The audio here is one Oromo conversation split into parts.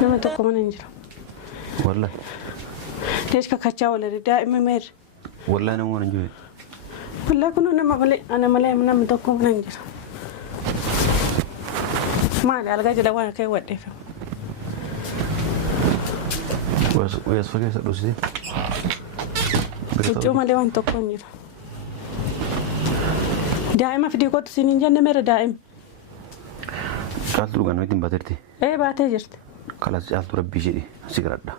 nama tokko mana hin jiru. Wallahi. Deeska kachaa walirra daa'ima meer. Wallahi nama mana hin jiru. Wallahi kun ana malee nama tokko mana hin jiru. Maali algaa jedha waan ka'e wadheeffamu. Wees fageessa dhusee. Iccuu malee waan tokko hin jiru. Daa'ima fidii kootu siin hin jenne meera daa'ima. Caaltu dhugaan ittiin baateerti. Baatee jirti. Kalas caaltu rabbii jedhi sigaradha.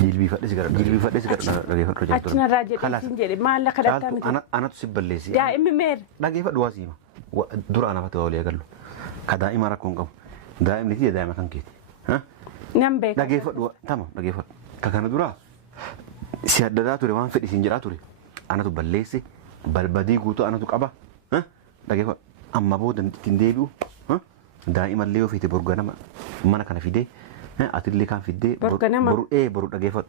Jilbiifadhe sigaradha. Jilbiifadhe sigaradha dhageeffadhu jaaltu. Achinarraa jedhe siin jedhe maalla kadhattaa miti. Anatu si balleessi. Daa'imni meer. Dhageeffadhu waa siima. Dura anaafatti waa walii agallu. Ka daa'ima rakkoon qabu. Daa'imni tiyya daa'ima kan keeti. Nan beeka. Dhageeffadhu tama dhageeffadhu. Ka kana dura si addadaa ture waan fedhi siin jedhaa ture. Anatu balleesse balbadii guutuu anatu qaba. Dhageeffadhu amma booda ittiin deebi'u. Daa'ima illee ofiiti borganama mana kana fidee atillee kan fidee boru dhageeffadhu.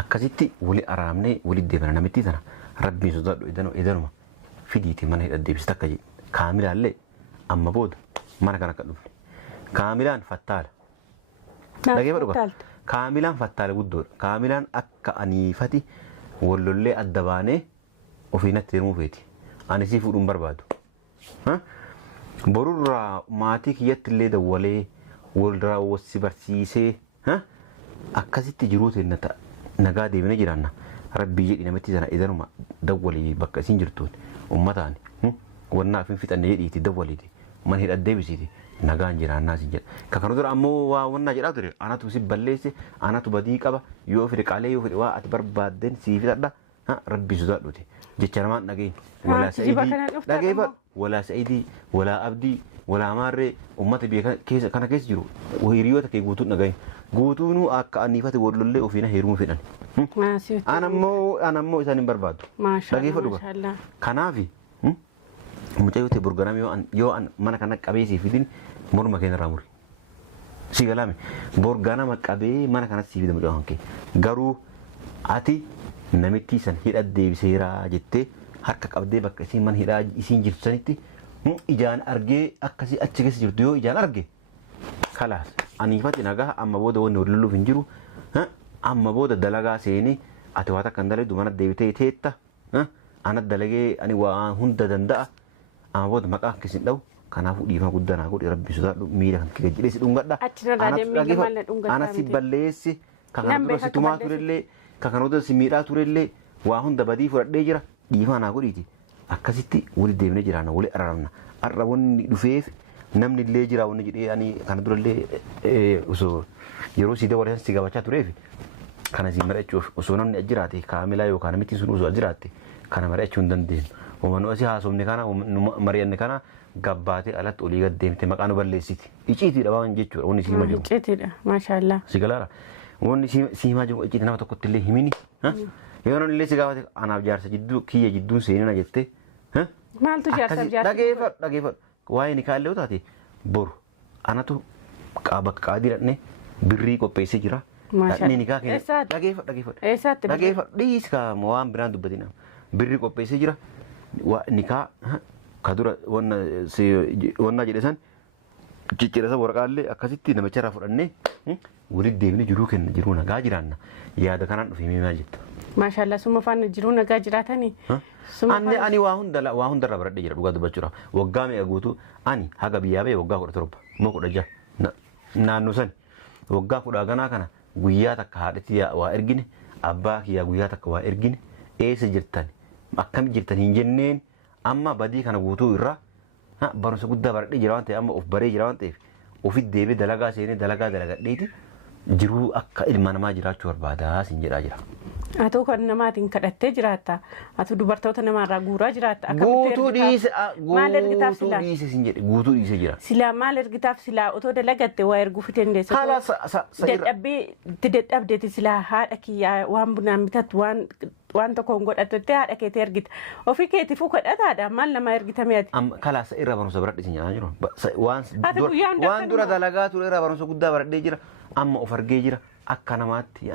Akkasitti wali araamnee wali deebina namitti sana rabbiin sodaadhu edanuma fidiiti mana hidha deebisita akka jedhe kaamilaallee amma booda mana kana akka dhufne kaamilaan fattaala. Dhageeffadhu kaamilaan fattaala guddoodha. Kaamilaan akka aniifati wallollee adda baanee ofiinatti hirmuu feeti. Ani sii fuudhuun barbaadu. Borurraa maatii kiyyatti illee dawwalee walirraa wasi barsiisee akkasitti jiruu ta'e nagaa deemnee jiraanna. Rabbii jedhi namitti sana edanuma dawwalee bakka isiin jirtuun uummataan wannaaf hin fixanne jedhiiti dawwaleeti mana hidha deebisiiti nagaan jiraannaa siin jedha. Ka kana dura ammoo waa wannaa jedhaa ture anatu si balleesse anatu badii qaba yoo fide qaalee yoo fide waa ati barbaaddeen sii fixadha rabbii sodaadhuuti jecha namaan dhageenya. Walaa Sa'idii dhageeffadhu. Walaa Sa'idii, walaa Abdii, walaa Maarree uummata biyya kana keessa jiru hiriyoota kee guutuun dhagahin. Guutuunuu akka aniifate wallollee ofiina heerumuu fedhan. Anammoo isaan hin barbaadu. Dhageeffadhu. Kanaafi mucayyoo ta'e borganame yoo mana kana qabee siif fidin morma keenya irraa muri. Si galaame borganama qabee mana kanatti siif fida mucayyoo kee. Garuu ati namitti san hidha deebiseeraa jettee harka qabdee bakka isiin mana hidhaa isiin jirtu sanitti ijaan argee akkasii achi keessa jirtu yoo ijaan arge kalaas aniifati nagaa amma booda wanni wal lolluuf hin jiru amma booda dalagaa seenii ati waa takka hin dalagdu mana deebitee teetta ana dalagee ani waa hunda danda'a amma booda maqaa akkasii hin dhawu kanaafuu dhiifama guddaa naa godhe rabbi sodaadhu miila kan kee jedhee si dhungadha. Ana si balleessi kan kana dura si tumaa turellee kan kana dura si miidhaa turellee waa hunda badii fudhadhee jira. Dhiifama naa godhiiti akkasitti wali deemnee jiraanna wali araarna har'a wanni dhufeef namni illee jira wanni jedhee ani kana durallee osoo yeroo si dabalee si gaafachaa tureef kana si mari'achuuf osoo namni jiraate kaamilaa yookaan namitti sun osoo jiraatte kana mari'achuu hin dandeenyu. Uummanni asii haasofne kana mari'anne kana gabbaatee alatti olii gad deemte maqaa nu balleessiti. Icciitiidha waan jechuudha wanni si hima jiru. Icciitiidha maashaallah. Si galaara wanni si hima jiru icciiti nama tokkotti illee himini. Yoo illee si gaafate anaaf jaarsa jidduu kiyya jidduun seenina jettee. Maaltu jaarsa dhageeffadhu. Waa'ee ni kaallee taate boru anatu bakka qaadii dhaqnee birrii qopheessee jira. Dhaqnee nikaa keenya dhageeffadhu. Dhiiskaa waan biraan dubbatina birrii qopheessee jira nikaa ka dura wannaa jedhe san ciccirasa waraqaallee akkasitti namicha irraa fudhannee walitti deemnee jiruu kenna jiruu nagaa jiraanna yaada kanaan dhufee miimaa jetta. Maashaallah summa faana jiruu nagaa jiraatanii. Ani waa hundarraa baradhee jira dhugaa dubbachuudha. Waggaa meeqa guutuu ani haga biyyaa ba'e waggaa 17 moo 16 naannoo sani waggaa 10 ganaa kana guyyaa takka haadhatti waa ergine abbaa kiyyaa guyyaa takka waa ergine eessa jirtan akkami jirtan hin jenneen amma badii kana guutuu irraa barumsa guddaa baradhee jira waan ta'eef amma of baree jira waan ta'eef ofitti deebee dalagaa seenee dalagaa dalagadheeti jiruu akka ilma namaa jiraachuu barbaadaa sin jedhaa jira. Atu kan namaatiin kadhattee jiraatta. Atu dubartoota namarraa guuraa jiraatta. Guutuu dhiise sin jedhe guutuu dhiise jira. Silaa maal ergitaaf silaa otoo dalagatte waa erguu fi dandeessa. Haala dadhabdeeti silaa haadha kiyyaa waan bunaan bitatu waan tokkoon godhattutti haadha keetii ergita. Ofii keetiifuu kadhataadha maal nama ergitame ati. Kalaasa irraa barumsa baradhe sin jedhaa jiru. Waan dura dalagaa ture irraa barumsa guddaa baradhee jira. Amma of argee jira akka namaatti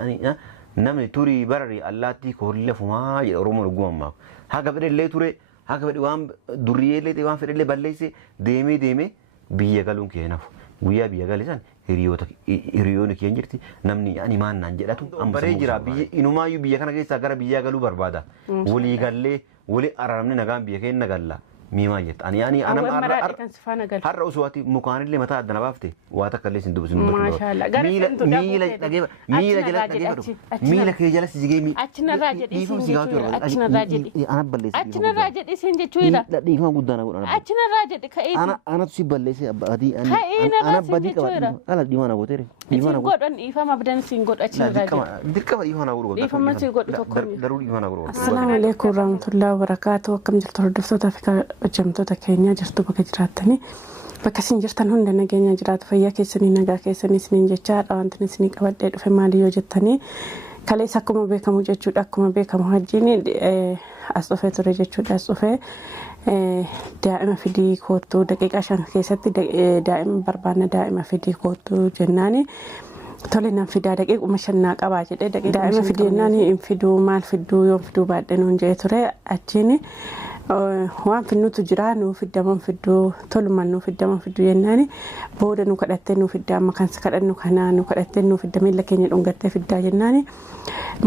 namni turii barari allaattii koollee fumaa jedha Oromoon ogummaa. Haga fedhellee ture haga fedhe waan durriyeellee waan fedhellee balleesse deemee biyya galuun kee nafu. Guyyaa biyya galisan hiriyoonni kee jirti namni ani maannaan jedhatu ambaree jira inumaayyuu biyya kana keessaa gara biyyaa galuu barbaada. Walii gallee walii araramne nagaan biyya keenya galla. Miimaa jetta ani har'a osoo ati mukaanillee mataa addana baafte waa takka illee sin dubbisu miila kee jala si jigee achinarraa jedhi siin jechuudha dhiifama guddaa na godhan achinarraa jedhi ka'ee anatu si balleesse abbaatii ana badii qaba ala dhiifama na gootere siin godhan dhiifama abdan siin godha achinarraa jedhi dirqama dhiifama na godhu dhiifama siin godhu tokko daruu dhiifama na godhu. Assalaamu alaikum warahmatullahi wabarakatuh akkam jirtu hordoftoota fi hojjamtoota keenya jirtu bakka jiraattanii bakka isin jirtan hunda nageenya jiraatu fayyaa keessanii nagaa keessanii isiniin jechaadha wanti isinii qabadhee dhufe maali yoo jettanii kaleessa akkuma beekamu jechuudha akkuma beekamu hajjiin as dhufee ture jechuudha as dhufee daa'ima fidii koottuu daqiiqaa 5 keessatti daa'ima barbaanna daa'ima fidii koottuu jennaani tole nan fidaa daqiiquma 5 qabaa jedhee daa'ima fidii jennaani hin fiduu maal fiduu yoo fiduu baadhee nuun jee ture achiin waan finnutu jira nu fiddaman fidduu tolumaan nu fiddaman fidduu jennaani booda nu kadhattee nu fiddaa amma kan kadhannu kana nu kadhattee nu fidda miila keenya dhungattee fiddaa jennaani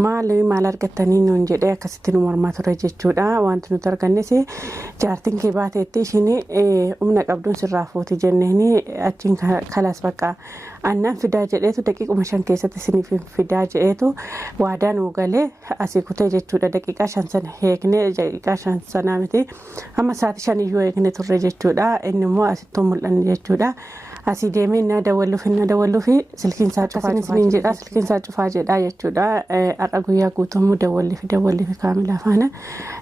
maal argattanii nuun jedhee akkasitti nu mormaa ture jechuudha wanti nuti argannes jaartiin kee baateetti ishiin humna qabduun sirraa fuuti jenneeni achiin kalaas bakka annan fidaa jedheetu daqiiquma 5 keessatti isiniif fidaa jedheetu waadaa nu galee asii kutee jechuudha daqiiqaa 5 sana eegnee daqiiqaa 5 sanaa miti amma sa'aatii 5 iyyuu eegne turre jechuudha inni immoo asitti mul'anne jechuudha asii deemee na dawwalluuf silkiin isaa cufaa isiniin jedha silkiin isaa cufaa jedha jechuudha har'a guyyaa guutummaa dawwalliif kaamilaa faana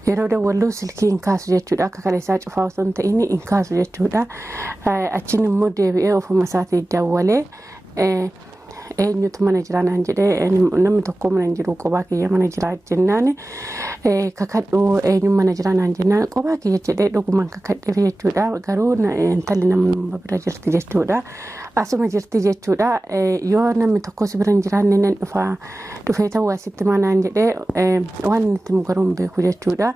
yeroo dawwallu silkiin kaasu jechuudha akka kaleessaa cufaa osoo hin ta'in hin kaasu jechuudha achiin immoo deebi'ee ofuma isaatii dawwalee eenyutu mana jiraa naan jedhee namni tokko mana jiru qophaa kiyya mana jiraa jennaan kakadhu eenyu mana jiraa naan jennaan qophaa kiyya jedhee dhugumaan kakadheef jechuudha garuu intalli nama bira jirti jechuudha asuma jirti jechuudha yoo namni tokko si bira hin jiraanne nan dhufee ta'uu asitti manaan jedhee waan inni itti mugaruu hin beeku jechuudha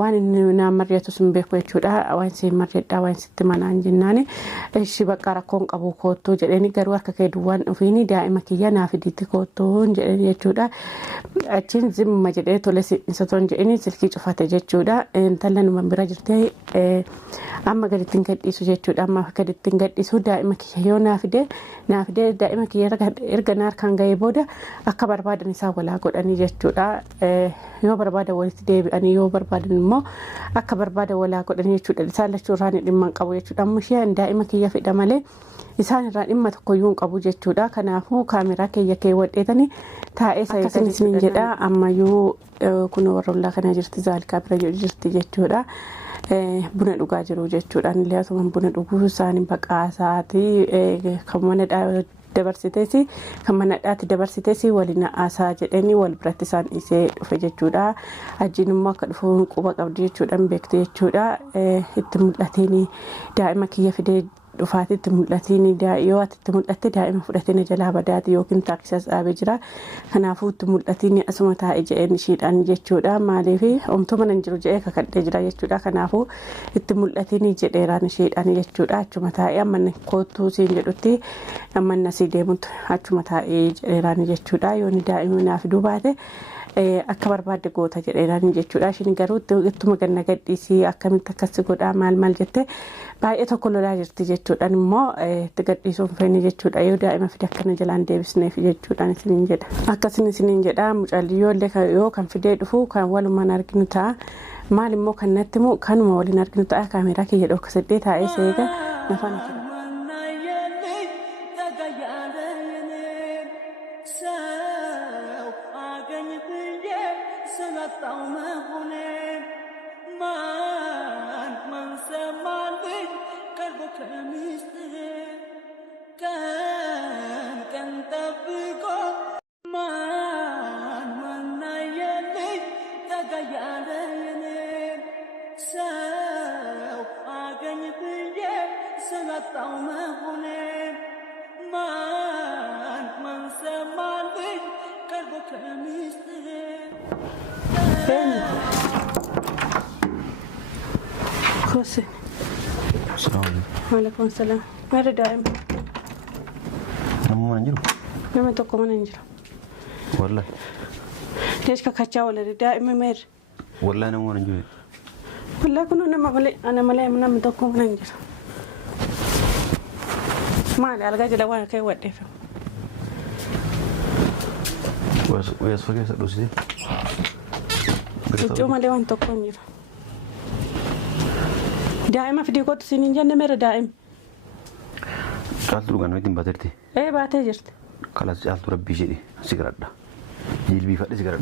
waan inni naan marjetus hin beeku jechuudha waan si marjedhaa waan sitti manaan jennaan ishi bakka rakkoon qabu koottuu jedheni garuu harka kee duwwaan dhufiini daa'ima kiyya naaf fidiitti koottuun jedheni jechuudha achiin zimma jedhee tole isa toon jedheni silkii cufate jechuudha intala numa bira jirtee amma gaditti hin gadhiisu jechuudha amma gaditti hin gadhiisu daa'ima kiyya yoo naaf fidee daa'ima kiyya erga naarkaan ga'ee booda akka barbaadan isaa walaa godhanii jechuudha yoo barbaadan walitti deebi'anii yoo barbaadan immoo akka barbaadan walaa godhanii jechuudha isaan lachuu irraa dhimma hin qabu jechuudha amma ishee daa'ima kiyya fidha malee isaan irraa dhimma tokkoyyuu hin qabu jechuudha kanaafuu kaameraa kiyya keewwadheetanii taa'ee saayisanii isiniin jedha ammayyuu kun warra ollaa kana jirti zaalkaa bira jirti jechuudha buna dhugaa jiru jechuudha illee asuma buna dhuguu isaanii baqaasaati kan mana dabarsiteesi kan mana dhaatti dabarsiteesi waliin aasaa jedhanii wal biratti isaan isee dhufe jechuudha ajiin immoo akka dhufuun quba qabdi jechuudha beekte jechuudha itti mul'atiin daa'ima kiyya fidee dhufaatitti mul'atiin yoo atitti mul'atte daa'ima fudhatee jalaa badaati yookiin taaksas dhaabee jira kanaafuu itti mul'atiin asuma taa'ee jedheen ishiidhaan jechuudha maaliif omtuu mana jiru jedhee kakadhee jira jechuudha kanaafuu itti mul'atiin jedheeraan ishiidhaan jechuudha achuma taa'ee amma koottuu siin jedhutti amma nasii deemutti achuma taa'ee jedheeraan jechuudha yoonni daa'ima naaf dubaate akka barbaadde goota jedheeraan jechuudha ishiin garuu ittuma ganna gadhiisii akkamitti akkasi godhaa maal jette baay'ee tokko lolaa jirti jechuudhaan immoo itti gadhiisuun feeni jechuudha yoo daa'ima fide akkana jalaan deebisneef jechuudhaan isiniin jedha akkasin isiniin jedha mucaaliyyoo illee yoo kan fidee dhufu kan walumaan arginu ta'a maal immoo kan natti immoo kanuma waliin arginu ta'a kaameraa kiyya dhokkasadhee taa'ee seega nafaan So I can you سنطعم هنين من سمان بين قلبك مستهين كان تبقى من يلي تغيرين سو أغني بيه سنطعم هنين من سمان بين قلبك مستهين خوسي السلام عليكم. وعليكم السلام. ماذا دائم؟ نمو ننجلو لما تقوم ننجلو والله ليش كاكاتشا ولا دائما مير والله نمو ننجلو والله كنا أنا ملي من لما تقوم ننجلو ما على الجاج لوانا كي ودي فيه ويصفى كيف سألوسي الجمعة اللي وين تقوم ننجلو دائما في ديكوت سنين جنة مير دائم قالت له كانوا يتم باترتي إيه باتي جرت خلاص قالت ربي جدي سيجارة جيل بيفرد سيجارة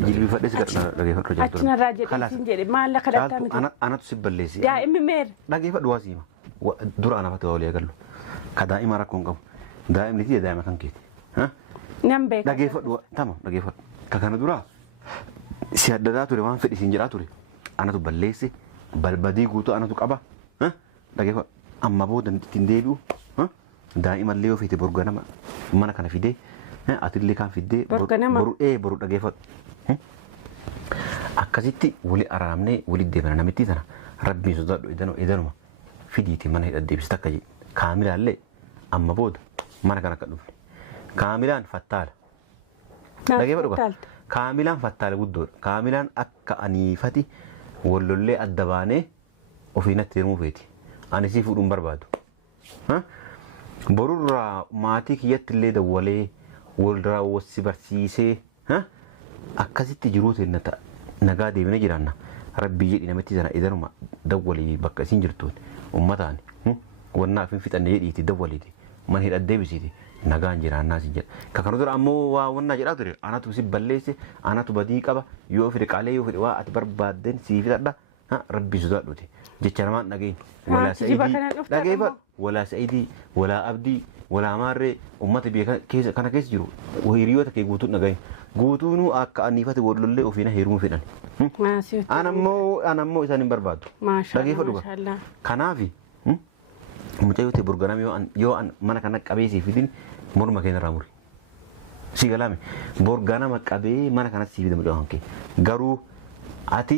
لقي فرد أتنا راجع سنجري ما لك قالت أنا تسيب الليسي دائما مير لقي فرد واسيمة دور أنا فتوى ولي قال له كدائما راكون قم دائما نتيجة دائما كان كيتي ها نعم بيك لقي فرد تمام لقي فرد كان دورا سيادة توري وان فرد سنجرا توري أنا تبليسي balbadii guutuu anatu qaba dhageeffa amma booda ittiin deebi'u daa'ima illee yoo feete boru ganama mana kana fidee atillee kan fidee boru dhageeffatu akkasitti wali araamnee wali deebina namitti sana rabbiin sodaadhu edanuma fidiiti mana hidha deebisita akka jedhe kaamilaallee amma booda mana kana akka dhufne kaamilaan fattaala dhageeffa dhuga kaamilaan fattaala guddoodha kaamilaan akka aniifati wallollee adda baanee ofiinatti hirmuu feeti ani sii fuudhuun barbaadu borurraa maatii kiyyatti illee dawwalee walirraa wasi barsiisee akkasitti jiruu ta'e nagaa deebinee jiraanna rabbii jedhi namitti sana edanuma dawwalee bakka isiin jirtuun uummataan wannaaf hin fixanne jedhiiti dawwaleeti man hidha deebisiiti nagaan jiraannaa si jedha kakanu dura ammoo waa wannaa jedhaa ture anatu si balleesse anatu badii qaba yoo fide qaalee yoo fide waa ati barbaaden sii fixadha rabbi sodaadhuti jecha namaan dhageen walaa sa'idii dhageeffa walaa sa'idii walaa abdii walaa maarree ummata biyya kana keessa jiru hiriyoota kee guutuun dhageen guutuunuu akka aniifate wallollee ofiina heerumuu fedhan anammoo isaan hin barbaadu dhageeffa dhuga kanaafi mucayyoo ta'e burganame yoo an mana kana qabeesii fidin morma keenya irraa muri si galame burganama qabee mana kanatti sii fida mucayyoo hankee garuu ati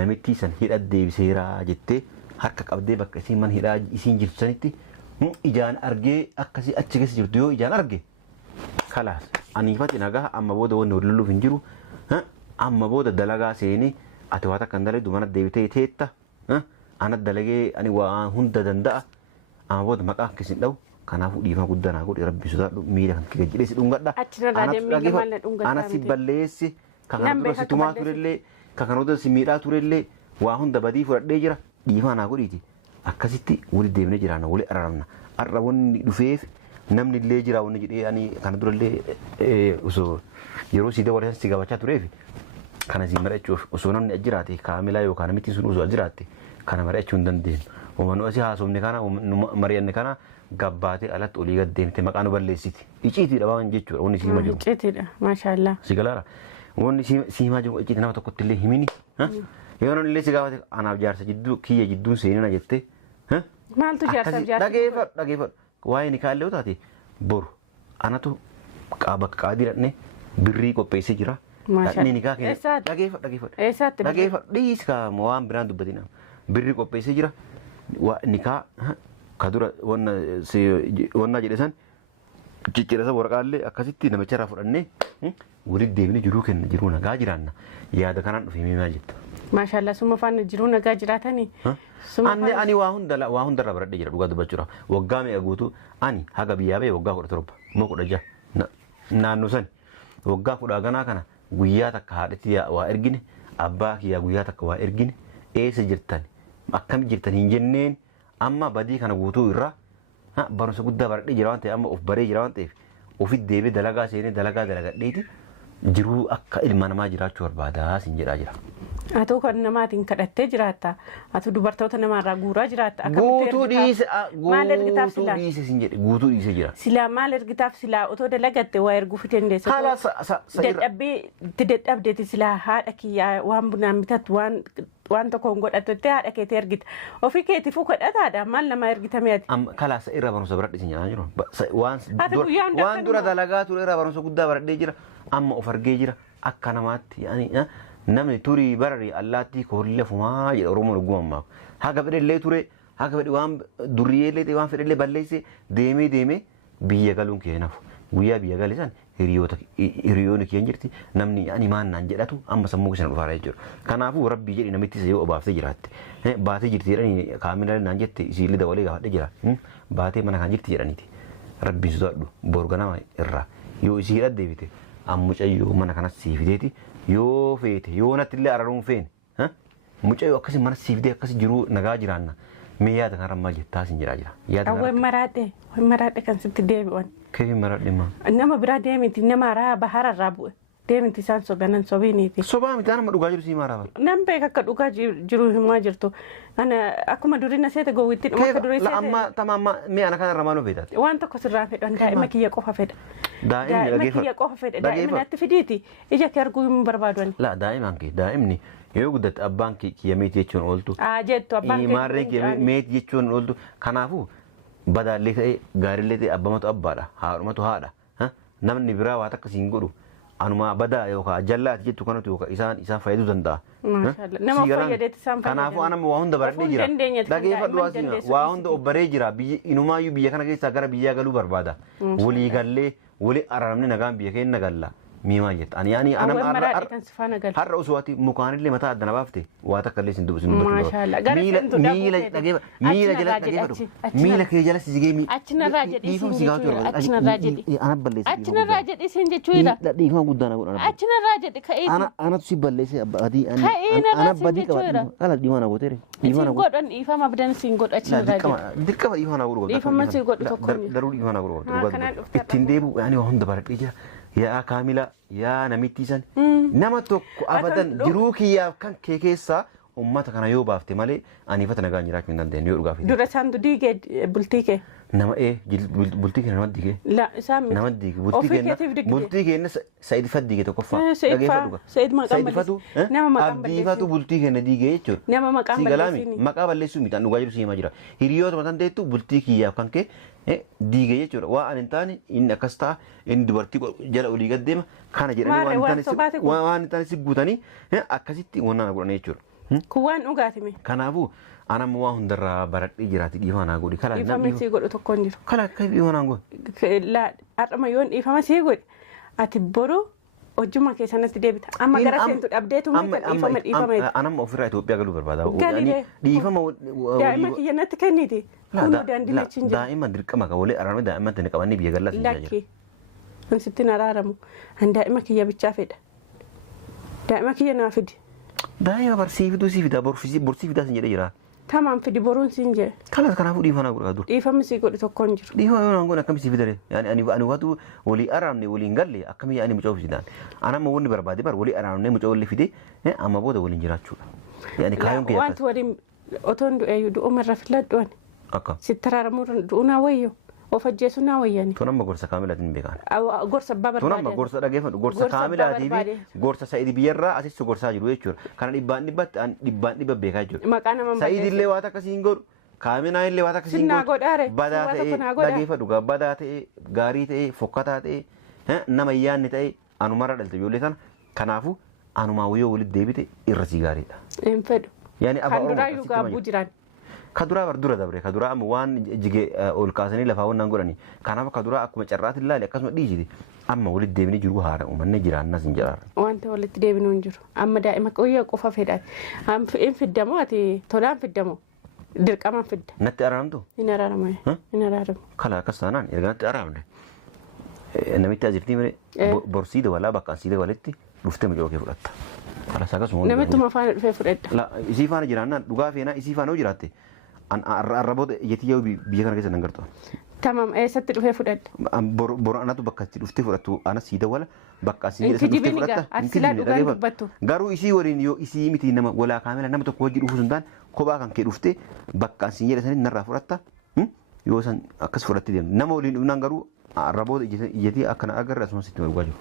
namitti san hidha deebiseeraa jettee harka qabdee bakka isiin mana hidhaa isiin jirtu sanitti ijaan argee akkasii achi keessa jirtu yoo ijaan arge kalaas aniifati nagaa amma booda wanni walloluuf hin jiru amma booda dalagaa seenii ati waa takka hin dalaydu mana deebitee teetta ana dalagee ani waa hunda danda'a amma booda maqaa akkasin dhawu kanaafuu dhiifama guddaa naa godhe rabbi sodaadhu miila kan kee jedhee si dhungadha ana si balleessi kan dura si tumaa turellee kan dura si miidhaa turellee waa hunda badii fudhadhee jira dhiifama naa godhiiti akkasitti wali deemnee jiraanna wali araramna har'a wanni dhufeef namni illee jira wanni jedhee ani kana durallee osoo yeroo si dawalee si gaafachaa tureef kana si mari'achuuf osoo namni jiraate kaamilaa yookaan namitti sun osoo jiraatte kana mari'achuu hin dandeenyu. Uummanni asii haasofne kana mari'anne kana gabbaatee alatti olii gad deemte maqaa nu balleessiti. Icciitiidha waan jechuudha wanni siima jiru. Icciitiidha maashaallah. Si galaara wanni siimaa jiru icciiti nama tokkotti illee himini. Yoo namni illee si gaafate anaaf jaarsa jidduu kiyya jidduun seenina jettee. Maaltu jaarsaaf jaarsa? Dhageeffadhu waa'ee ni kaallee taate boru anatu bakka qaadii dhaqnee birrii qopheessee jira. Dhaqnee ni kaa kenna. Dhageeffadhu dhiiskaa waan biraan dubbatina birrii qopheessee jira. Nikaa kadura wanna jedhe san ciccirasa waraqaallee akkasitti namicha irraa fudhannee walitti deebinee jiruu kenna jiruu nagaa jiraanna yaada kanaan dhufee miimaa jetta. Maashaallah summa faana jiruu nagaa jiraatanii. Ani waa hundarraa baradhee jira dhugaa dubbachuudha waggaa meeqa guutuu ani haga biyyaa ba'e waggaa 17 moo 16 naannoo san waggaa 10 ganaa kana guyyaa takka haadhatti waa ergine abbaa kiyyaa guyyaa takka waa ergine eessa jirtan akkam jirtan hin jenneen amma badii kana guutuu irraa barumsa guddaa baradhee jira waan ta'eef amma of baree jira waan ta'eef ofitti deebee dalagaa seenee dalagaa dalagadheeti jiruu akka ilma namaa jiraachuu barbaadaa sin jedhaa jira. Atu kan namaatiin kadhattee jiraatta. Atu dubartoota namaarraa guuraa jiraatta. Guutuu dhiise sin jedhe guutuu dhiise jira. Silaa maal ergitaaf silaa otoo dalagatte waa erguu fi dandeessa. Dadhabdeeti silaa haadha kiyyaa waan bunaan bitatu waan tokkoon godhattetti haadha keetii ergita. Ofii keetiifuu kadhataadha maal nama ergitame ati. Kalaasa irraa barumsa baradhe sin jedhaa jiru. Waan dura dalagaa ture irraa barumsa guddaa baradhee jira. Amma of argee jira akka namaatti namni turii barari allaattii koollee fumaa jedha Oromoon ogummaa. Haga fedhellee ture haga fedhe waan durriyeellee waan fedhellee balleesse deemee biyya galuun keenaaf guyyaa biyya galisan hiriyoonni keen jirti namni ani maannaan jedhatu amma sammuu keessan dhufaara jechuudha. Kanaafuu rabbii jedhi namitti isa yoo obaaftee jiraatte baatee jirti jedhanii kaamila naan jette isiillee dabalee gaafadhe jira baatee mana kan jirti jedhaniiti rabbiin sodaadhu borganama irraa yoo isii dhaddeebite mucayyoo mana kanas siifiteeti yoo feete yoo natti illee araruun feene mucayyoo akkasii mana siifitee akkasii jiruu nagaa jiraanna mee yaada kan rammaa jettaa sin jedhaa jira. Waan maraadhe kan sitti deebi'an. Keefiin maraadhe maa? Nama biraa deemiti nama raa bahararraa bu'e deemiti isaan sobanan sobiiniiti. Sobaa miti nama dhugaa jiru sii maaraa bara. Nam beeka akka dhugaa jiru himaa jirtu. Akkuma durina seete gowwittiin akka durii seete. Amma tamamma mee ana kanarra maal feetaati? Waan tokko sirraa fedhan daa'ima kiyya qofa fedha. Daa'ima kiyya qofa fedha daa'ima natti fidiiti ija kee arguu hin barbaadan. La daa'imaan kee daa'imni yoo guddatte abbaan kiyya meetii jechuun ooltu. Jettu abbaan kee. Maarreen kiyya meetii jechuun ooltu kanaafuu badaallee ta'e gaarillee ta'e abbamatu abbaadha haadhumatu haadha namni biraa waa takka siin godhu anuma badaa yookaan jallaati jettu kanatu yookaan isaan fayyaduu danda'a. Nama fayyadeetti isaan fayyadu. Kanaafuu anama waa hunda baradhee jira. Dhageeffadhu waa hunda obbaree jira. Inumaayyuu biyya kana keessaa gara biyyaa galuu barbaada. Walii gallee walii araramne nagaan biyya keenya galla. Miimaa jetta. Har'a osoo ati mukaanillee mataa addana baafte waa takka illee sin dubbisu. Miila jala dhageeffadhu. Miila kee jala si jigee achinarraa jedhii siin jechuudha. Achinarraa jedhii siin jechuudha. Dhiifama guddaa na godhan. Achinarraa jedhi ka'ee. Anatu si balleesse adii. Ka'ee narraa siin jechuudha. Ala dhiifama na gootere. Siin godhan dhiifama abdan siin godha achinarraa jedhi. Dirqama dhiifama na godhu. Dhiifama siin godhu tokko. Daruu dhiifama na godhu. Ittiin deebi'u waa hunda baradhee jira. Yaa kaamila yaa namitti san nama tokko abadan jiruu kiyyaaf kan kee keessaa ummata kana yoo baafte malee aniifata nagaan jiraachuu hin dandeenye yoo dhugaaf. Dura isaan diigee bultii kee. Nama bultii kee nama diigee. La isaan nama diigee bultii kee Sa'iid Fat diigee tokkoffaa. Sa'iid maqaan balleessu. Nama maqaan balleessu. Abdiifatu bultii kee diigee jechuudha. Nama maqaan balleessu. Maqaa balleessuu miti dhugaa jiru siima jira. Hiriyoota matan teettu bultii kiyyaaf kan kee diigee jechuudha. Waa ani hin taane inni akkas ta'a inni dubartii jala olii gad deema kana jedhanii waan hin taane si guutanii akkasitti waan godhan jechuudha. Kun waan dhugaatime. Kanaafuu anamma waa hundarraa baradhee jiraati dhiifama naa godhi. Dhiifama sii godhu tokko hin jiru. Kala akka dhiifama naa godhi. Har'ama yoon dhiifama sii godhi ati boru hojjuma keessanatti deebita. Amma gara seentu dhabdeetu dhiifama. Anamma ofirraa Itoophiyaa galuu barbaada. Dhiifama daa'ima kiyya natti kenniti. Kunuu daandii lachiin jira. Daa'ima dirqama kan walii araarame daa'imman tani qabannee biyya gallaas hin jira. Lakki. Kun sittiin araaramu. An daa'ima kiyya bichaa fedha. Daa'ima kiyya naa fidi. Daa'ima barsiiftuu si fida borsii fidaa sin jedhee jira. Tamaan fidi boruun siin jee. Kanaafuu dhiifama godha dur. Dhiifama sii godhi tokko hin jiru. Dhiifama yoo naan godhe akkam si fidare. Ani waatu walii araamne walii hin galle akkamii ani mucaa ofisiidhaan. Anamma wanni barbaade bar walii araamne mucaa walii fide amma booda waliin jiraachuudha. Kaayyoon kee wanti waliin otoon du'eeyyuu du'umarra filadhuun. Akka. Sitti araaramuun du'uunaa wayyo. Of ajjeesuu naa wayyani. Tunamma gorsa kaamilaatiin beekan. Gorsa abbaa barbaade. Tunamma gorsa dhageeffadhu gorsa kaamilaatii fi gorsa Sa'iid biyyarraa asitti gorsaa jiru jechuudha. Kana dhibbaan dhibba beekaa jechuudha. Maqaa nama Sa'iid illee waa takka siin godhu kaaminaa illee waa takka siin godhu badaa ta'ee dhageeffadhu badaa ta'ee gaarii ta'ee fokkataa ta'ee nama yaanni ta'ee anumarra dhalte ijoollee sana kanaafuu anumaa yoo walitti deebite irra sii gaariidha. Hin fedhu. Kan duraayyuu gaabbuu jiran. Kaduraa bardura dabre kaduraa amma waan jige ol kaasanii lafaa waan godhani kanaaf kaduraa akkuma carraatti ilaali akkasuma dhiisiti amma walitti deebinee jiru haara uummanni jiraannas hin jiraarra. Wanta walitti deebinuu hin jiru amma daa'ima qoyyaa qofa fedhaati hin fiddamoo ati tolaan fiddamoo dirqamaan fidda. Natti araaramtu? Hin araaramu. Hin araaramu. Kala akkas taanaan erga natti araaramne namitti asirtii mire borsii dabalaa bakka asii dabaletti dhuftee mucaa kee fudhatta. Kala saakasuma. Namittuma faana dhufee fudhadha. Isii faana jiraannaan dhugaa feenaa isii faana yoo jiraatte arraboota ijjatiyyaa biyya kana keessa nan gartu. Tamam eessatti dhufee fudhadhe. Bor anatu bakka itti dhuftee fudhattu ana sii dawwala bakka asii Inti jibini ati silaa dhugaan dubbattu. Garuu isii waliin yoo isii miti nama walaa kaamela nama tokko wajji dhufuu sun taane kophaa kan kee dhuftee bakka asii jedhe sanii narraa fudhatta yoo san akkas fudhattee deemtu nama waliin dhufnaan garuu arraboota ijjatii akkana agarra asumas itti margaa jiru.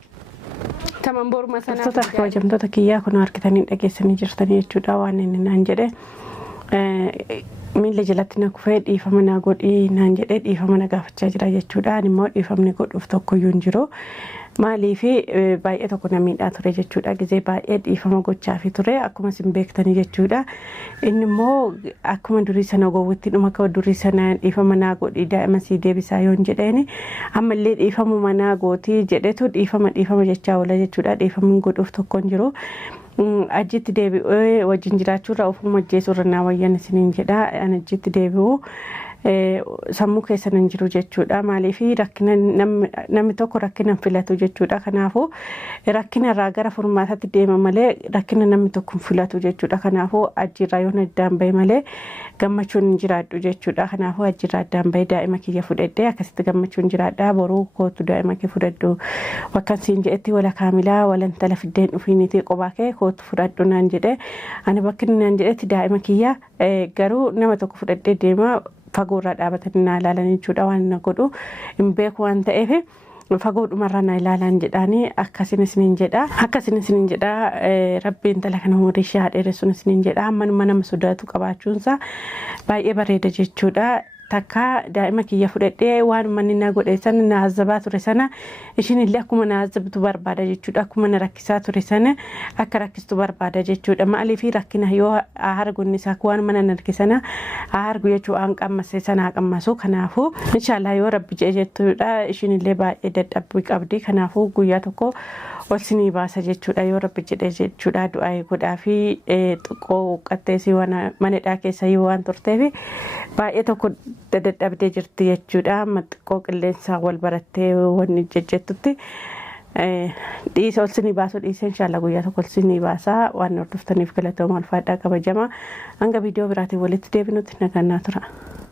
Tamam boruma sanaa kabajamtoota kiyyaa kun harkitanii dhageessanii jirtanii jechuudha waan inni naan jedhe. Miila jalatti na kufee dhiifama na godhii naan jedhee dhiifama na gaafachaa jira jechuudha. Ani immoo dhiifamni godhuuf tokkoyyuu hin jiru. Maaliif baay'ee tokko na miidhaa ture jechuudha. Gizee baay'ee dhiifama gochaafi ture akkuma isin beektanii jechuudha. Inni immoo akkuma durii sana gowwutti dhuma akka durii sana dhiifama naa godhii daa'ima sii deebisaa yoo hin jedheeni ammallee dhiifamuma naa gootii jedhetu dhiifama jechaa oola jechuudha. Dhiifamni godhuuf tokko hin jiru. Ajitti deebi'ee wajjin jiraachuurra ofuma ajjeesurra naa wayyan isiniin jedha. Ani ajitti deebi'u sammuu keessan hin jiru jechuudha. Maaliif rakkina namni tokko rakkina filatu jechuudha. Kanaafuu rakkina irraa gara furmaataatti deema malee rakkina namni tokko filatu jechuudha. Kanaafuu ajjiirraa yoo addaan bahe malee gammachuun hin jiraadhu jechuudha. Kanaafuu ajjiirraa addaan bahe daa'ima kiyya fudhadhee akkasitti gammachuun jiraadha. Boruu kootu daa'ima kee fudhadhu bakka siin jedhetti wala kaamilaa wala intala fiddeen dhufiiniti qophaa kee kootu fudhadhu naan jedhe. Ani bakki naan jedhetti daa'ima kiyya garuu nama tokko fudhadhee deema. Fagoorraa dhaabatanii na ilaalan jechuudha waan na godhu hin beeku waan ta'eef fagoodhumarraa na ilaalan jedhaanii akkasiin isiniin jedha rabbiin intala kana umurii ishee haa dheeressuun isiniin jedha ammanuma nama sodaatu qabaachuunsa baay'ee bareeda jechuudha. Takka daa'ima kiyya fudhadhee waan manni na godhe sana na azzabaa ture sana ishiin illee akkuma na azzabtu barbaada jechuudha. Akkuma na rakkisaa ture sana akka rakkistu barbaada jechuudha. Maaliif rakkina yoo hargunni isaa waan mana narkisana hargu jechuudha an qammasee sana qammasu. Kanaafuu inshallah yoo rabbi jedhe jechuudha ishiin illee baay'ee dadhabbii qabdi. Kanaafuu guyyaa tokko ol sinii baasa jechuudha yoo rabbi jedhe jechuudha. Du'aa godhaa fi xiqqoo qatteesii waan manedhaa keessa yoo waan turteef baay'ee tokko dadhabdee jirti jechuudha. Xiqqoo qilleensaa wal barattee wanni jejjettutti dhiisa ol sinii baasuu dhiisa inshallah guyyaa tokko ol sinii baasaa waan hordoftaniif galatooma ulfaadhaa kabajama. Hanga viidiyoo biraatiin walitti deebinutti nagannaa tura.